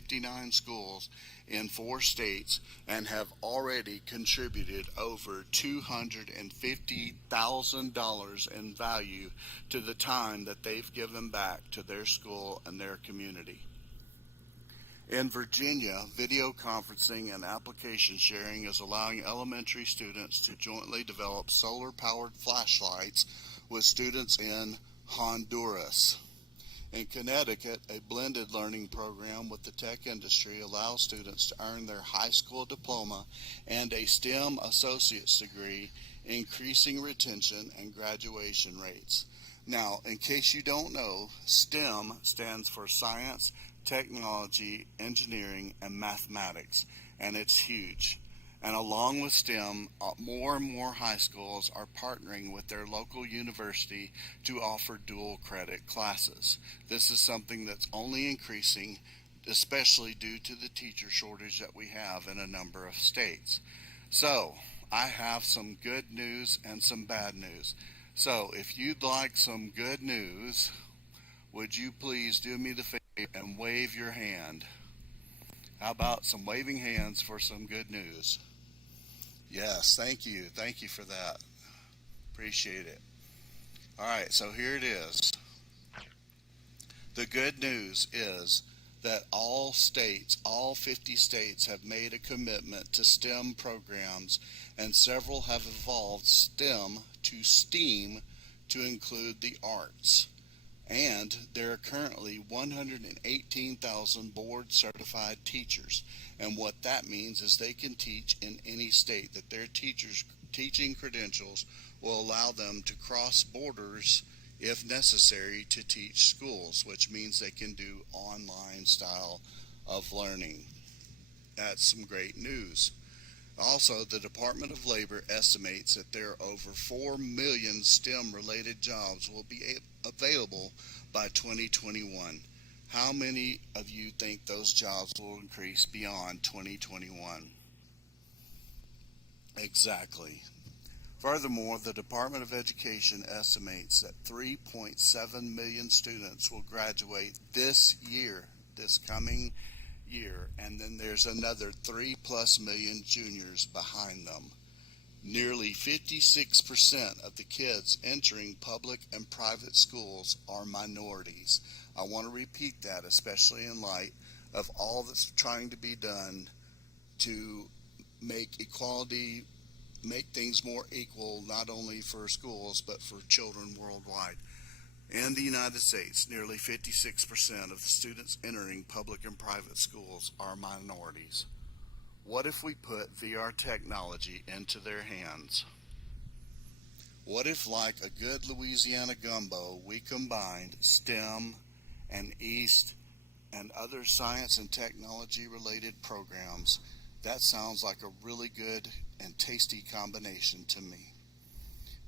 259 schools in 4 states and have already contributed over $250,000 in value to the time that they've given back to their school and their community. In Virginia, video conferencing and application sharing is allowing elementary students to jointly develop solar-powered flashlights with students in Honduras. In Connecticut, a blended learning program with the tech industry allows students to earn their high school diploma and a STEM associate's degree, increasing retention and graduation rates. Now, in case you don't know, STEM stands for science, technology, engineering, and mathematics, and it's huge. And along with STEM, more and more high schools are partnering with their local university to offer dual credit classes. This is something that's only increasing, especially due to the teacher shortage that we have in a number of states. So, I have some good news and some bad news. So, if you'd like some good news, would you please do me the favor and wave your hand? How about some waving hands for some good news? Yes, thank you. Thank you for that. Appreciate it. All right, so here it is. The good news is that all states, all 50 states, have made a commitment to STEM programs, and several have evolved STEM to STEAM to include the arts. And there are currently 118,000 board certified teachers, and what that means is they can teach in any state, that their teaching credentials will allow them to cross borders if necessary to teach schools, which means they can do online style of learning. That's some great news. Also, the Department of Labor estimates that there are over 4 million STEM-related jobs will be available by 2021. How many of you think those jobs will increase beyond 2021? Exactly. Furthermore, the Department of Education estimates that 3.7 million students will graduate this year, this coming year, and then there's another 3+ million juniors behind them. Nearly 56% of the kids entering public and private schools are minorities. I want to repeat that, especially in light of all that's trying to be done to make equality, make things more equal, not only for schools, but for children worldwide. In the United States, nearly 56% of the students entering public and private schools are minorities. What if we put VR technology into their hands? What if, like a good Louisiana gumbo, we combined STEM and East and other science and technology related programs? That sounds like a really good and tasty combination to me.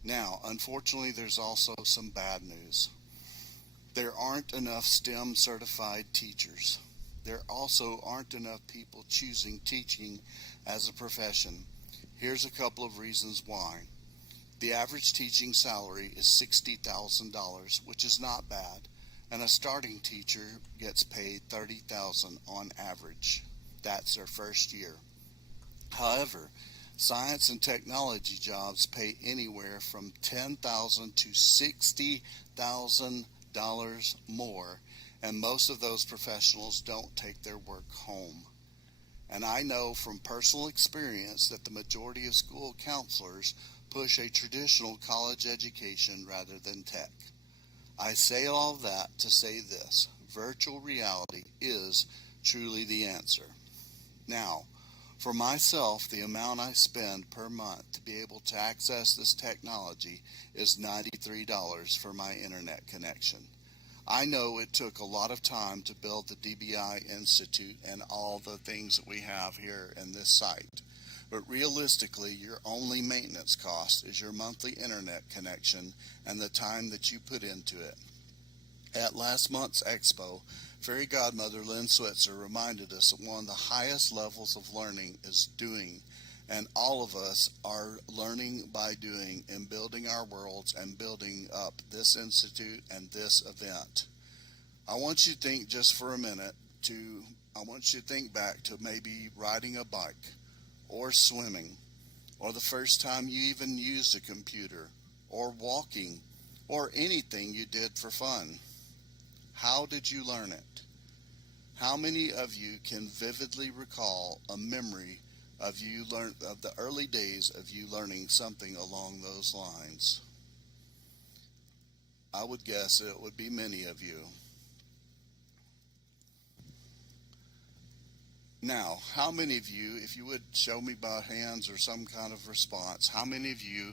Now, unfortunately, there's also some bad news. There aren't enough STEM certified teachers. There also aren't enough people choosing teaching as a profession. Here's a couple of reasons why. The average teaching salary is $60,000, which is not bad, and a starting teacher gets paid $30,000 on average. That's their first year. However, science and technology jobs pay anywhere from $10,000 to $60,000 more, and most of those professionals don't take their work home. And I know from personal experience that the majority of school counselors push a traditional college education rather than tech. I say all that to say this: virtual reality is truly the answer. Now, for myself, the amount I spend per month to be able to access this technology is $93 for my internet connection. I know it took a lot of time to build the DBI Institute and all the things that we have here in this site, but realistically, your only maintenance cost is your monthly internet connection and the time that you put into it. At last month's expo, Fairy Godmother Lynn Switzer reminded us that one of the highest levels of learning is doing, and all of us are learning by doing and building our worlds and building up this institute and this event. I want you to think just for a minute to I want you to think back to maybe riding a bike or swimming, or the first time you even used a computer, or walking, or anything you did for fun. How did you learn it? How many of you can vividly recall a memory of of the early days of you learning something along those lines? I would guess it would be many of you. Now, how many of you, if you would show me by hands or some kind of response, how many of you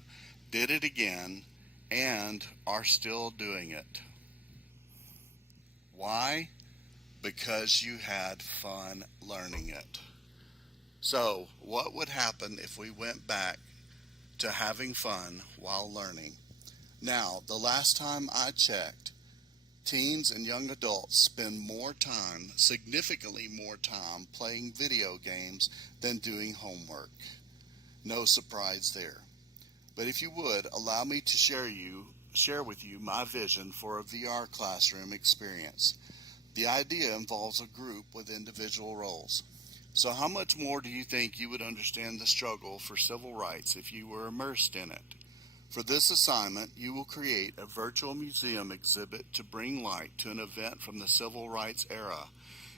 did it again and are still doing it? Why? Because you had fun learning it. So, what would happen if we went back to having fun while learning? Now, the last time I checked, teens and young adults spend more time, significantly more time, playing video games than doing homework. No surprise there. But if you would, allow me to share with you my vision for a VR classroom experience. The idea involves a group with individual roles. So how much more do you think you would understand the struggle for civil rights if you were immersed in it? For this assignment, you will create a virtual museum exhibit to bring light to an event from the civil rights era.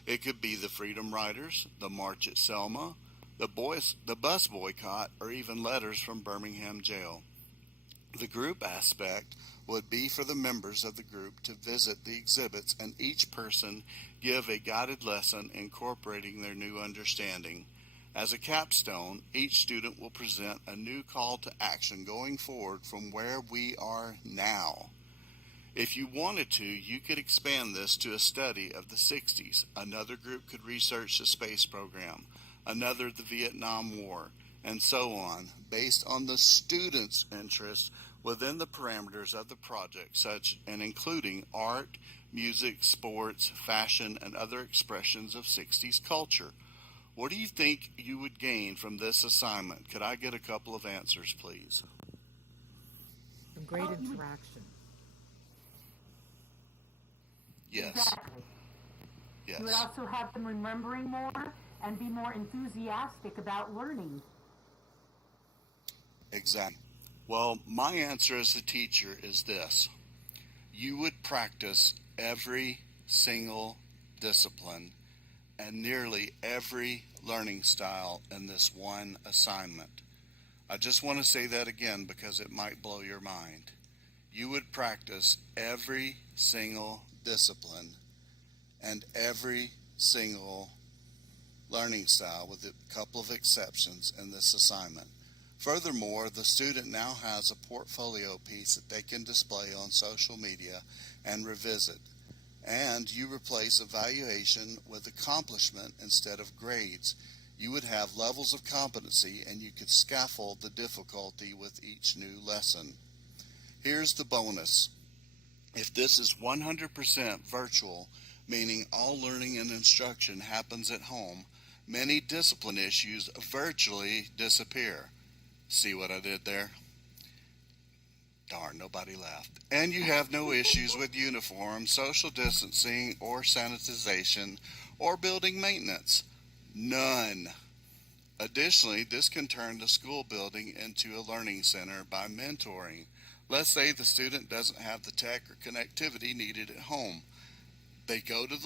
It could be the Freedom Riders, the March at Selma, the bus boycott, or even letters from Birmingham jail. The group aspect would be for the members of the group to visit the exhibits and each person give a guided lesson incorporating their new understanding. As a capstone, each student will present a new call to action going forward from where we are now. If you wanted to, you could expand this to a study of the 60s. Another group could research the space program, another the Vietnam War, and so on, based on the students' interest within the parameters of the project, such and including art, music, sports, fashion, and other expressions of 60s culture. What do you think you would gain from this assignment? Could I get a couple of answers, please? Some great interaction. Yes. Exactly. Yes. You would also have them remembering more and be more enthusiastic about learning. Exactly. Well, my answer as a teacher is this. You would practice every single discipline and nearly every learning style in this one assignment. I just want to say that again because it might blow your mind. You would practice every single discipline and every single learning style with a couple of exceptions in this assignment. Furthermore, the student now has a portfolio piece that they can display on social media and revisit. And you replace evaluation with accomplishment instead of grades. You would have levels of competency and you could scaffold the difficulty with each new lesson. Here's the bonus. If this is 100% virtual, meaning all learning and instruction happens at home, many discipline issues virtually disappear. See what I did there? Darn, nobody laughed. And you have no issues with uniform, social distancing, or sanitization, or building maintenance. None. Additionally, this can turn the school building into a learning center by mentoring. Let's say the student doesn't have the tech or connectivity needed at home. They go to the